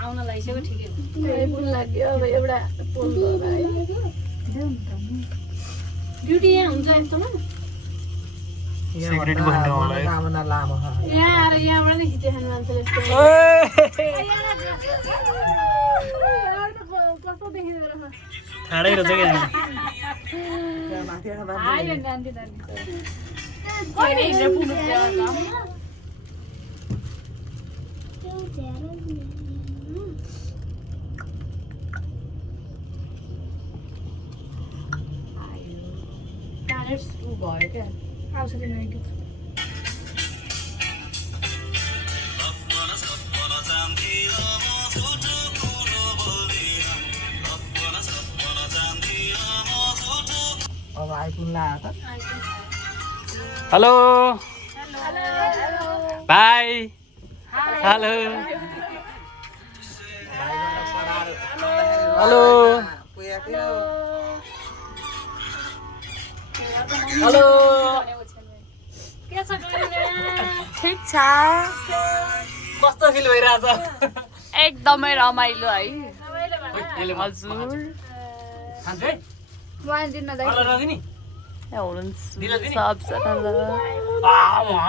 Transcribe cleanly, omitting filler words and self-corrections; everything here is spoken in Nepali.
आउन लागिसक्यो ठिकै पुल लाग्यो अब एउटा पुल ड्युटी यहाँ हुन्छ यस्तोमा सिगरेट बन्द होला कामना लामो यहाँ आएर यहाँबाट नै खिचे खानु मान्छेले यस्तो कस्तो देखिँदो रहेछ ठाडै रहेछ क्या आयो गान्धी दान्दी कहिले हिँडेर पुग्नु पर्यो भयो क्या आउँछ तिमीलाई गीत अब आइपुग्ला त hello bye hello hello hello के छ गरिने ठिक छ कस्तो फिल भइरहेछ एकदमै रमाइलो है यसले हजुर खान्छ है मलाई दिन कलर नदिने हुनुहुन्छ दिला दिने? सबजना आ